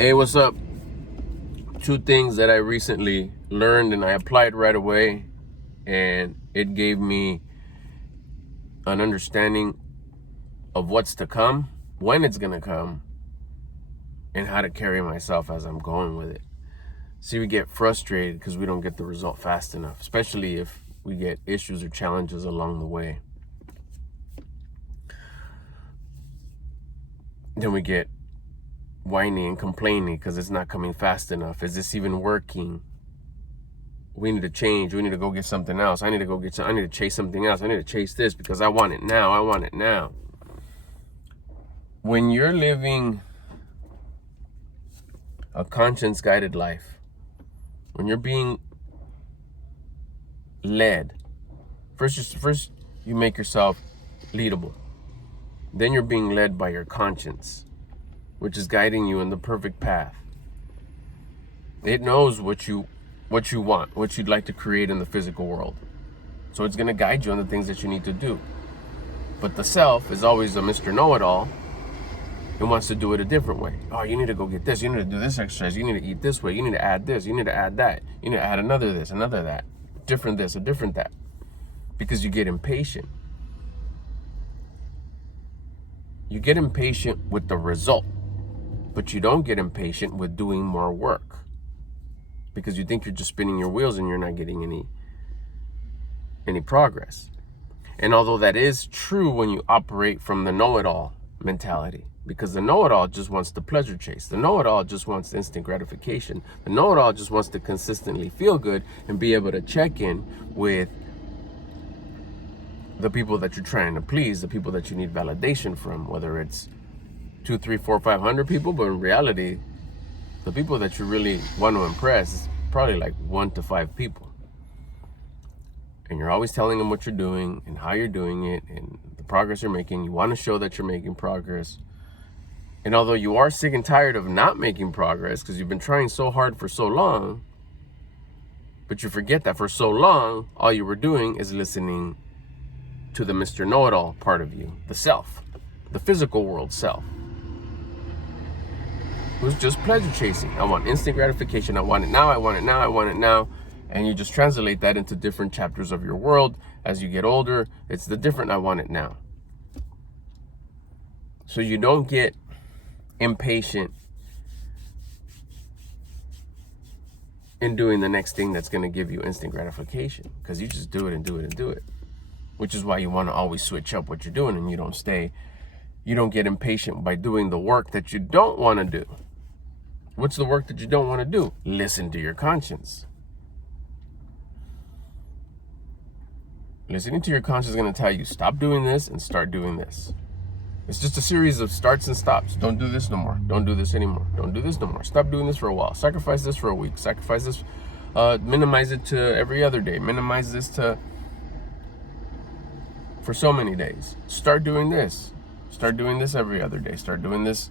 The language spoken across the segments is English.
Hey, what's up? Two things that I recently learned and I applied right away, and it gave me an understanding of what's to come, when it's gonna come, and how to carry myself as I'm going with it. See, we get frustrated because we don't get the result fast enough, especially if we get issues or challenges along the way. Then we get whiny and complaining because it's not coming fast enough. Is this even working? We need to change. We need to go get something else. I need to chase something else. I need to chase this because I want it now. I want it now. When you're living a conscience guided life, when you're being led, first you make yourself leadable. Then you're being led by your conscience, which is guiding you in the perfect path. It knows what you want, what you'd like to create in the physical world. So it's going to guide you on the things that you need to do. But the self is always a Mr. Know-it-all and wants to do it a different way. Oh, you need to go get this. You need to do this exercise. You need to eat this way. You need to add this. You need to add that. You need to add another this, another that. Different this, a different that. Because you get impatient. You get impatient with the result, but you don't get impatient with doing more work. Because you think you're just spinning your wheels and you're not getting any progress. And although that is true when you operate from the know-it-all mentality, because the know-it-all just wants the pleasure chase. The know-it-all just wants instant gratification. The know-it-all just wants to consistently feel good and be able to check in with the people that you're trying to please, the people that you need validation from, whether it's 2, 3, 4, 500 people, but in reality, the people that you really want to impress is probably like 1 to 5 people. And you're always telling them what you're doing and how you're doing it and the progress you're making. You want to show that you're making progress. And although you are sick and tired of not making progress because you've been trying so hard for so long, but you forget that for so long, all you were doing is listening to the Mr. Know-it-all part of you, the self, the physical world self. It was just pleasure chasing. I want instant gratification. I want it now. I want it now. I want it now. And you just translate that into different chapters of your world. As you get older, it's the different I want it now. So you don't get impatient in doing the next thing that's going to give you instant gratification, because you just do it and do it and do it. Which is why you want to always switch up what you're doing, and you don't get impatient by doing the work that you don't want to do. What's the work that you don't want to do? Listen to your conscience. Listening to your conscience is going to tell you, stop doing this and start doing this. It's just a series of starts and stops. Don't do this no more. Don't do this anymore. Don't do this no more. Stop doing this for a while. Sacrifice this for a week. Sacrifice this. Minimize it to every other day. Minimize this for so many days. Start doing this. Start doing this every other day. Start doing this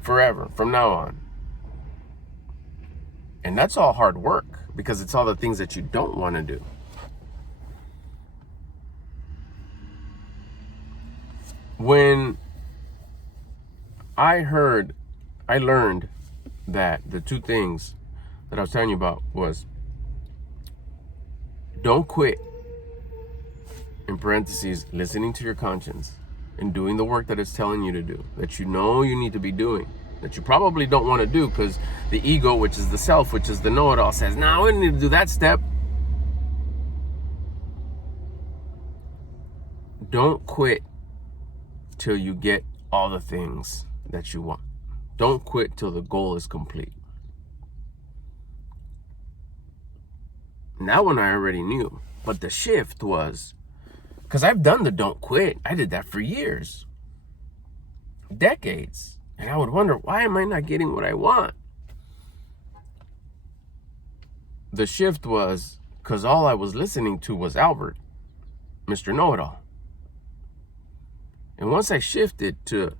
forever, from now on. And that's all hard work, because it's all the things that you don't want to do. When I learned that the two things that I was telling you about was, don't quit, in parentheses, listening to your conscience and doing the work that it's telling you to do, that you know you need to be doing, that you probably don't want to do because the ego, which is the self, which is the know-it-all, says, no, I don't need to do that step. Don't quit till you get all the things that you want. Don't quit till the goal is complete. And that one I already knew. But the shift was, because I've done the don't quit. I did that for years. Decades. And I would wonder, why am I not getting what I want? The shift was because all I was listening to was Albert, Mr. Know-it-all. And once I shifted to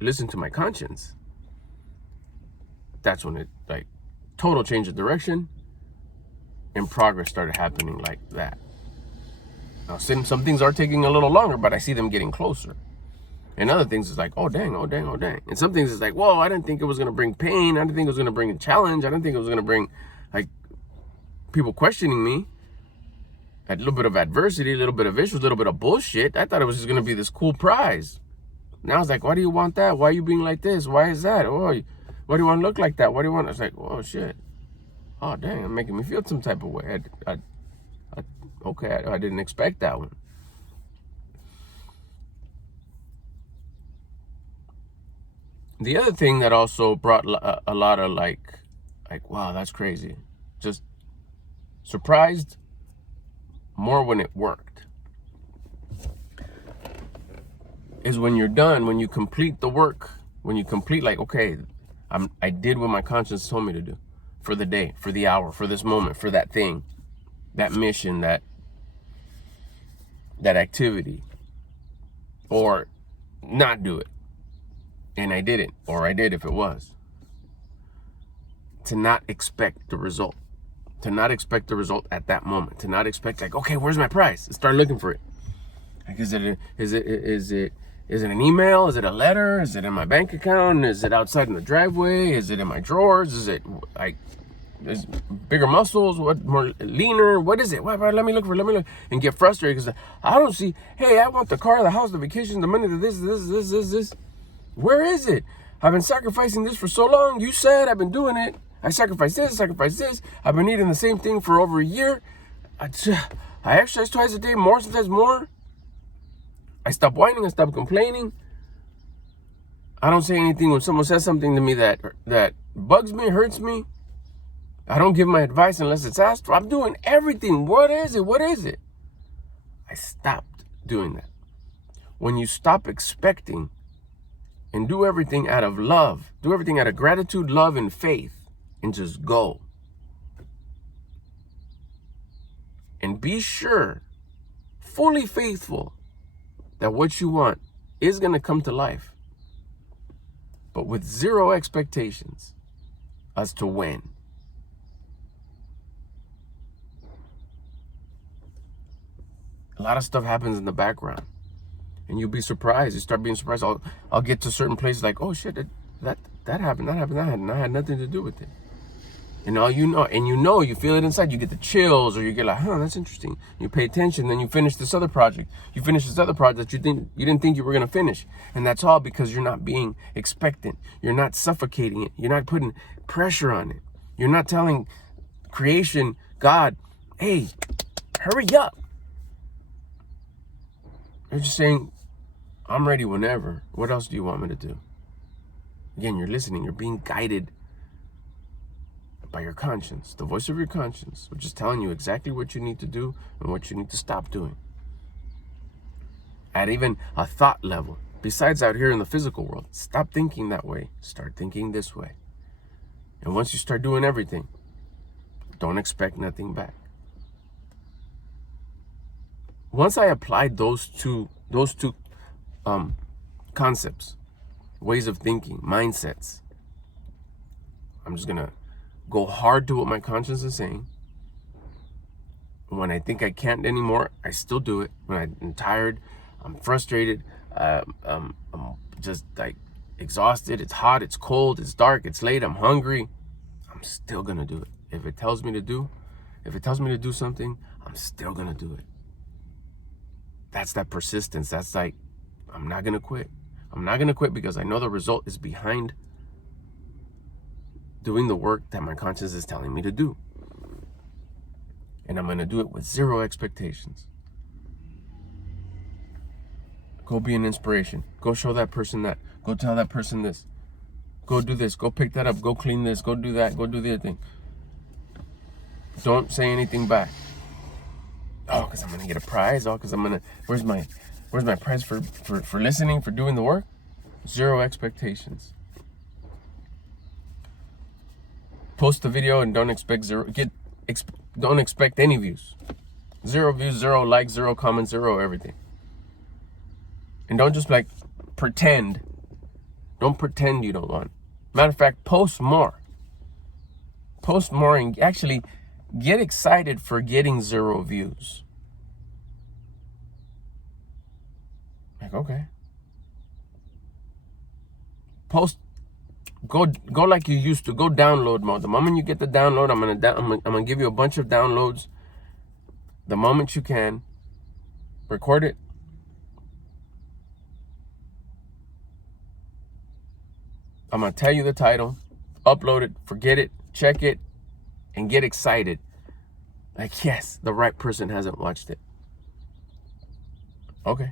listen to my conscience, that's when it, total change of direction and progress started happening like that. Now, some things are taking a little longer, but I see them getting closer. And other things is like, oh dang, oh dang, oh dang. And some things is like, whoa, I didn't think it was gonna bring pain. I didn't think it was gonna bring a challenge. I didn't think it was gonna bring like people questioning me. A little bit of adversity, a little bit of issues, a little bit of bullshit. I thought it was just gonna be this cool prize. Now it's like, why do you want that? Why are you being like this? Why is that? Oh, why do you want to look like that? Why do you want? It's like, oh shit. Oh dang, it's making me feel some type of way. I didn't expect that one. The other thing that also brought a lot of like, wow, that's crazy. Just surprised more when it worked. Is when you're done, when you complete the work, when you complete like, okay, I did what my conscience told me to do for the day, for the hour, for this moment, for that thing, that mission, that activity, or not do it. And I didn't, or I did if it was. To not expect the result. To not expect the result at that moment. To not expect like, okay, where's my prize? Start looking for it. Like, is it an email? Is it a letter? Is it in my bank account? Is it outside in the driveway? Is it in my drawers? Is it like, is bigger muscles? What more leaner? What is it? Let me look and get frustrated because I don't see. Hey, I want the car, the house, the vacation, the money, the this. Where is it? I've been sacrificing this for so long. You said I've been doing it. I sacrificed this. I've been eating the same thing for over a year. I exercise twice a day, more, sometimes more. I stop whining. I stop complaining. I don't say anything when someone says something to me that bugs me, hurts me. I don't give my advice unless it's asked for. I'm doing everything. What is it? I stopped doing that. When you stop expecting and do everything out of love, do everything out of gratitude, love, and faith, and just go. And be sure, fully faithful, that what you want is going to come to life, but with zero expectations as to when. A lot of stuff happens in the background. And you'll be surprised. You start being surprised. I'll get to certain places like, oh shit, that happened. And I had nothing to do with it. And all you feel it inside. You get the chills, or you get like, that's interesting. You pay attention, then you finish this other project. You finish this other project that you didn't think you were gonna finish. And that's all because you're not being expectant. You're not suffocating it. You're not putting pressure on it. You're not telling creation, God, hey, hurry up. You're just saying, I'm ready whenever. What else do you want me to do? Again, you're listening. You're being guided by your conscience, the voice of your conscience, which is telling you exactly what you need to do and what you need to stop doing. At even a thought level, besides out here in the physical world, stop thinking that way. Start thinking this way. And once you start doing everything, don't expect nothing back. Once I applied those two concepts, ways of thinking, mindsets, I'm just gonna go hard to what my conscience is saying. When I think I can't anymore, I still do it. When I'm tired, I'm frustrated, I'm just like exhausted, it's hot, it's cold, it's dark, it's late, I'm hungry, I'm still gonna do it. If it tells me to do something, I'm still gonna do it. That's that persistence. That's like, I'm not gonna quit. I'm not gonna quit because I know the result is behind doing the work that my conscience is telling me to do. And I'm gonna do it with zero expectations. Go be an inspiration. Go show that person that. Go tell that person this. Go do this. Go pick that up. Go clean this. Go do that. Go do the other thing. Don't say anything back. Oh, because I'm gonna get a prize. Oh, because I'm gonna. Where's my prize for listening, for doing the work? Zero expectations. Post the video and don't expect don't expect any views. 0 views, 0 likes, 0 comments, 0 everything. And don't just like pretend. Don't pretend you don't want. Matter of fact, post more. Post more and actually get excited for getting 0 views. Like, okay. Go like you used to. Go download mode. The moment you get the download, I'm gonna give you a bunch of downloads. The moment you can, record it. I'm gonna tell you the title, upload it, forget it, check it, and get excited. Like, yes, the right person hasn't watched it. Okay.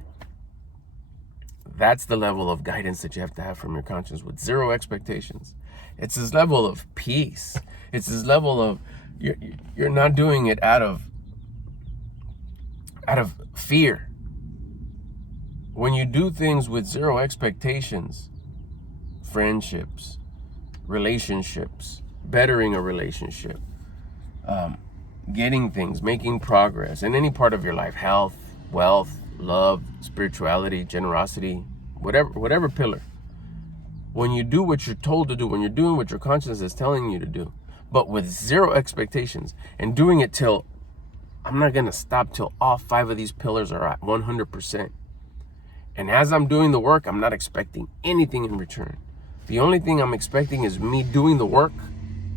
That's the level of guidance that you have to have from your conscience with zero expectations. It's this level of peace. It's this level of you're not doing it out of fear. When you do things with zero expectations, friendships, relationships, bettering a relationship, getting things, making progress in any part of your life, health, wealth, love, spirituality, generosity, whatever pillar. When you do what you're told to do, when you're doing what your conscience is telling you to do, but with zero expectations and doing it till, I'm not going to stop till all 5 of these pillars are at 100%. And as I'm doing the work, I'm not expecting anything in return. The only thing I'm expecting is me doing the work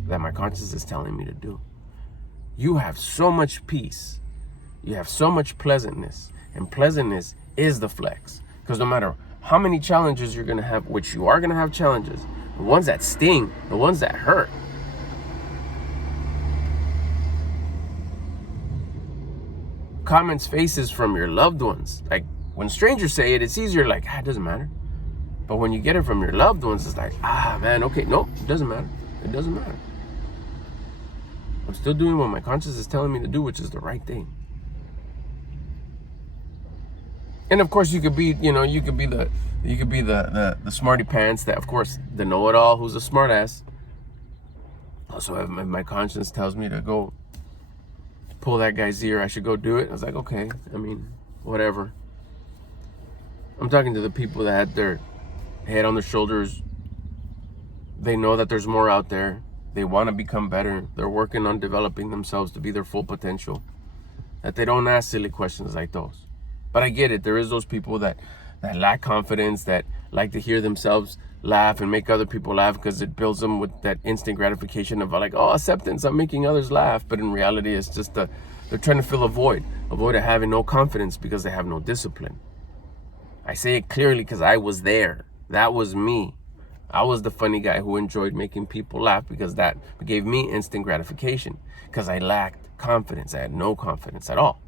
that my conscience is telling me to do. You have so much peace. You have so much pleasantness. And pleasantness is the flex. Because no matter how many challenges you're going to have, which you are going to have challenges, the ones that sting, the ones that hurt, comments, faces from your loved ones. Like, when strangers say it, it's easier, like, it doesn't matter. But when you get it from your loved ones, it's like, man, okay, nope, it doesn't matter. It doesn't matter. I'm still doing what my conscience is telling me to do, which is the right thing. And of course, you could be the smarty pants that, of course, the know-it-all who's a smart ass. Also, if my conscience tells me to go pull that guy's ear, I should go do it. I was like, okay, I mean, whatever. I'm talking to the people that had their head on their shoulders. They know that there's more out there. They want to become better. They're working on developing themselves to be their full potential. That they don't ask silly questions like those. But I get it. There is those people that lack confidence, that like to hear themselves laugh and make other people laugh because it builds them with that instant gratification of like, oh, acceptance, I'm making others laugh. But in reality, it's just they're trying to fill a void of having no confidence because they have no discipline. I say it clearly because I was there. That was me. I was the funny guy who enjoyed making people laugh because that gave me instant gratification because I lacked confidence. I had no confidence at all.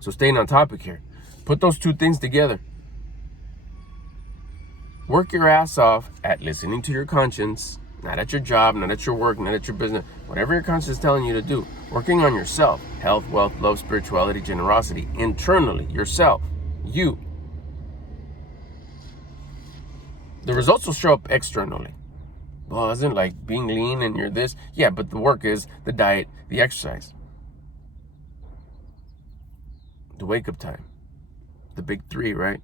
So staying on topic here, put those two things together. Work your ass off at listening to your conscience, not at your job, not at your work, not at your business, whatever your conscience is telling you to do. Working on yourself, health, wealth, love, spirituality, generosity, internally, yourself, you. The results will show up externally. Well, isn't like being lean and you're this? Yeah, but the work is the diet, the exercise. The wake-up time. The big 3, right?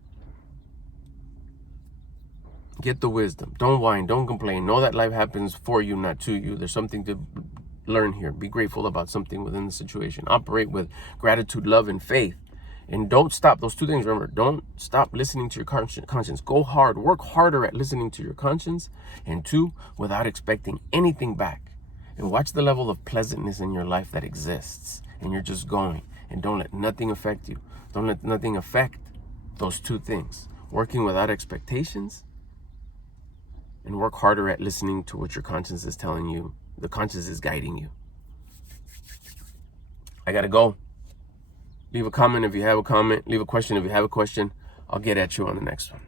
Get the wisdom. Don't whine. Don't complain. Know that life happens for you, not to you. There's something to learn here. Be grateful about something within the situation. Operate with gratitude, love, and faith. And don't stop. Those 2 things, remember, don't stop listening to your conscience. Go hard. Work harder at listening to your conscience. And 2, without expecting anything back. And watch the level of pleasantness in your life that exists. And you're just going. And don't let nothing affect you. Don't let nothing affect those 2 things. Working without expectations and work harder at listening to what your conscience is telling you. The conscience is guiding you. I gotta go. Leave a comment if you have a comment. Leave a question if you have a question. I'll get at you on the next one.